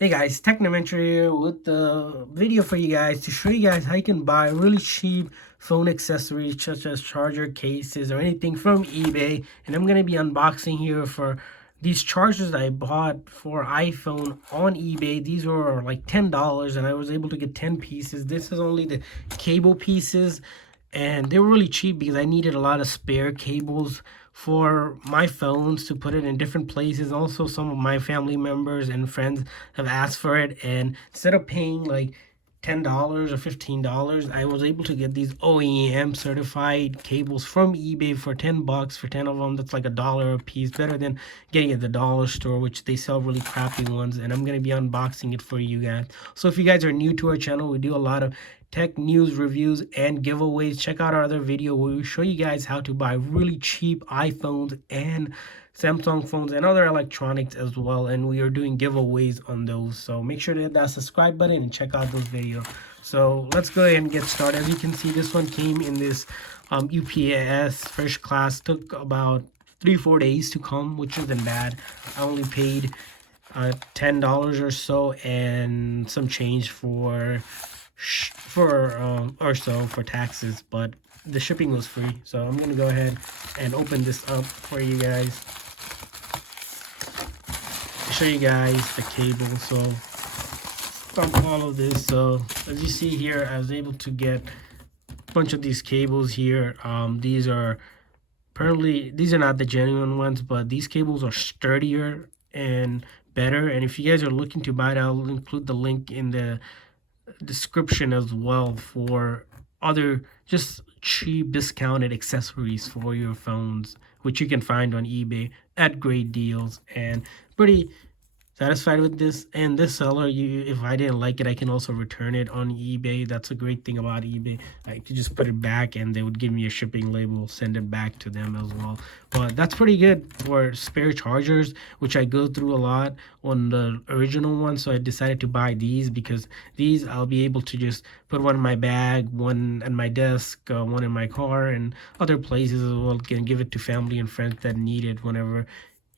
Hey guys, Technomentary here with the video for you guys to show you guys how you can buy really cheap phone accessories such as charger cases or anything from eBay. And I'm going to be unboxing here for these chargers that I bought for iPhone on eBay. These were like $10 and I was able to get 10 pieces. This is only the cable pieces and they were really cheap because I needed a lot of spare cables for my phones to put it in different places. Also, some of my family members and friends have asked for it, and instead of paying like $10 or $15, I was able to get these OEM certified cables from eBay for $10 for 10 of them. That's like $1 a piece, better than getting at the dollar store, which they sell really crappy ones. And I'm gonna be unboxing it for you guys. So if you guys are new to our channel, we do a lot of tech news reviews and giveaways. Check out our other video where we show you guys how to buy really cheap iPhones and Samsung phones and other electronics as well, and we are doing giveaways on those, so make sure to hit that subscribe button and check out those videos. So let's go ahead and get started. As you can see, this one came in this UPS first class. Took about 3-4 days to come, which isn't bad. I only paid $10 or so and some change for or so for taxes, but the shipping was free. So I'm gonna go ahead and open this up for you guys, show you guys the cable. So from all of this, so as you see here, I was able to get a bunch of these cables here. These are apparently, these are not the genuine ones, but these cables are sturdier and better. And if you guys are looking to buy it, I'll include the link in the description as well for other just cheap discounted accessories for your phones, which you can find on eBay at great deals. And pretty satisfied with this. And this seller, you, if I didn't like it, I can also return it on eBay. That's a great thing about eBay. I could just put it back and they would give me a shipping label, send it back to them as well. But that's pretty good for spare chargers, which I go through a lot on the original one. So I decided to buy these because these I'll be able to just put one in my bag, one at my desk, one in my car, and other places as well. Can give it to family and friends that need it whenever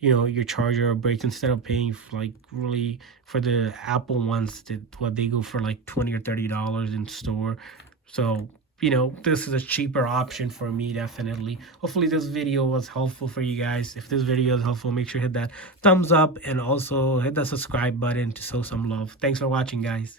your charger breaks, instead of paying for, like, really for the Apple ones that what they go for like $20 or $30 in store. So this is a cheaper option for me, definitely. Hopefully this video was helpful for you guys. If this video is helpful, make sure to hit that thumbs up and also hit the subscribe button to show some love. Thanks for watching, guys.